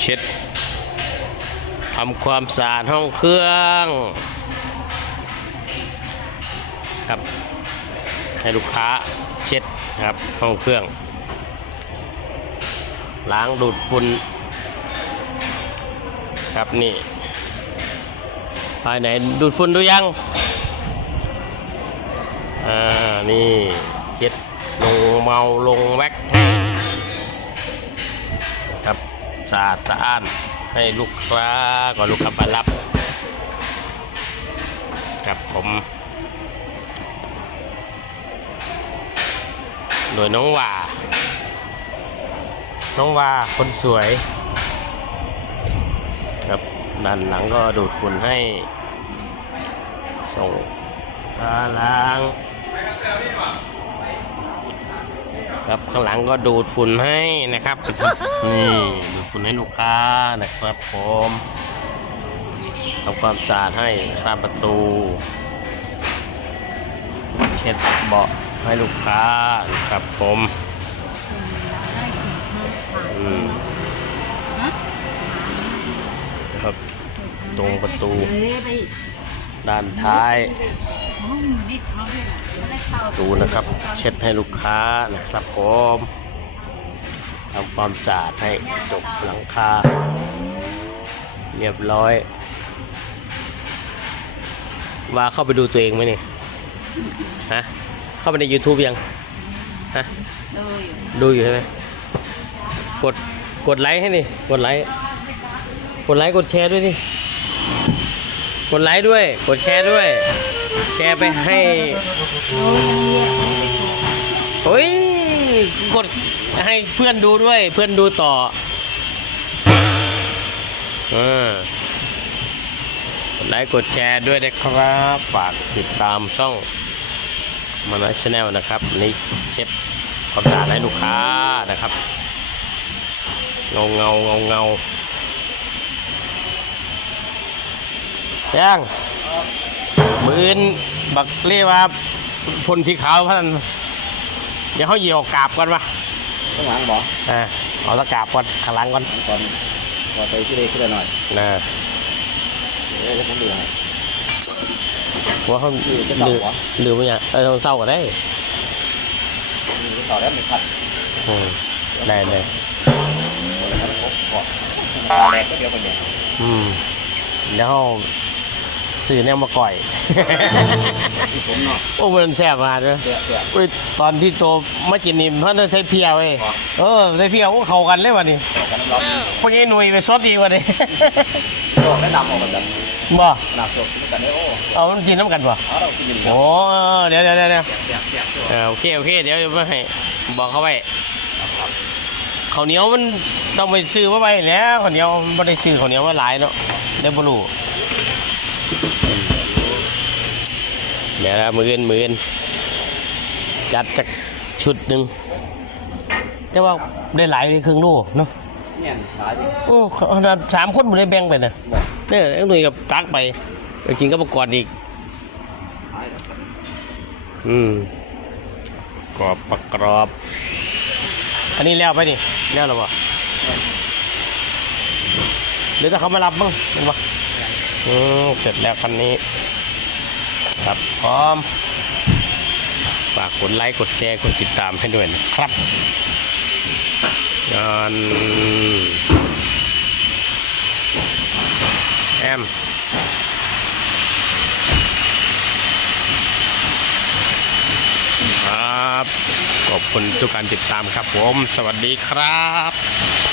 เช็ดทำความสะอาดห้องเครื่องครับ ให้ลูกค้าเช็ดครับห้องเครื่อง ล้างดูดฝุ่นครับนี่ภายไหนดูดฝุ่นดูยังอ่านี่เช็ดลงเมาลงแว็ก สะอาดสะอ้านให้ลูกค้าก่อนลูกค้ามารับครับผมโดยน้องว่า น้องว่าคนสวย ครับด้านหลังก็ดูดฝุ่นให้ ส่งล้าล้างครับข้างหลังก็ดูดฝุ่นให้นะครับนี่ด ฝุ่นให้ลูกค้านะครับผมทำความสะอาดให้ตามประตู เช็ดเบาะให้ลูกค้านะครับผมได้สิห้าค่ะอืมครับ ตรงประตูเฮ้ยไปด้านท้ายห้องนี่เช้าด้วยเหรอไม่ได้เตา ดูนะครับ เช็ดให้ลูกค้านะครับผม ทำความสะอาดให้จบหลังคา เรียบร้อย ว่าเข้าไปดูตัวเองไหมนี่ฮะเข้าไปใน YouTube ยังฮะเอออยู่ดูอยู่ใช่ไหมกดกดไลค์ให้นี่กดไลค์กดไลค์กดแชร์ด้วยนี่กดไลค์ด้วย กดแชร์ด้วย แชร์ไปให้โอ้ยยังเรียกไม่ไปโทรเฮ้ยกด ให้เพื่อนดูด้วย เพื่อนดูต่อเออกดไลค์กดแชร์ด้วยนะครับฝากติดตามช่องมานาชแนลนะครับนี่เช็ดความสะอาดให้ลูกค้านะครับ เงาเงาเงาเงาแจ้งมือนบักเรียกว่าพลที่ขาวพันเดี๋ยวเขาเหยี่ยวกราบก่อนวะ ข้างหลังบอกอ่าเอาตะกราบก่อนข้างหลังก่อนก่อนก่อนไปที่เล็กขึ้นหน่อยนะเดี๋ยวผมดูให้ว่าเขาคือจะหเต่ารือเหรอหรือไม่เนี่ยเออต้องเศร้าก็ได้มีต่อแล้วไม่พัดอืมได้เลยแล้วครบก่อนแรกก็เดียวกันเนี่ยอืมแล้วเขา สื่อเนี่ยมาก่อย ที่ผมเนาะโอ้มันแซ่บมากเลยเสียเสียเว้ยตอนที่โตมากินนี่เพราะนั่นใช้เพียวเว้ยเออใช้เพียวโอ้เข้ากันเลยวันนี้ต่อกันน้ำร้อนพวกนี้หนุ่ยไปซดดีกว่านี้โซ่และดำออกกันบ่หนักโซ่กันได้โอ้เอามันกินน้ำกันบ่เอาเรากินอยู่โอ้เดี๋ยวเดี๋ยวเดี๋ยวเดี๋ยวเสียเสียโซ่เออโอเคโอเคเดี๋ยวมาให้บอกเขาไว้ข้าวเหนียวมันต้องไปซื้อมาไว้แล้วข้าวเหนียวไม่ได้ซื้อข้าวเหนียวมาหลายเนาะเดี๋ยวบรู เดี๋ยวนะมืออนมืออนจัดสักชุดหนึ่งแต่ว่าได้หลายเลยครึ่งลูกเนาะเนี่ยขายโอ้ขนาสามคนมันได้แบ่งไปนะเนี่ยไอ้หนุ่ยกับตักไปไปกินกับประกอบอีก อืมกรอบประกรอบ อันนี้แล้วไปนี่แล้วหรือเปล่าเดี๋ยวถ้าเขามารับบ้างเห็นปะอืมเสร็จแล้วคันนี้ ครับพร้อมฝากกดไลค์กดแชร์กดติดตามให้ด้วยนะครับงานแอมครับขอบคุณทุกการติดตามครับผม สวัสดีครับ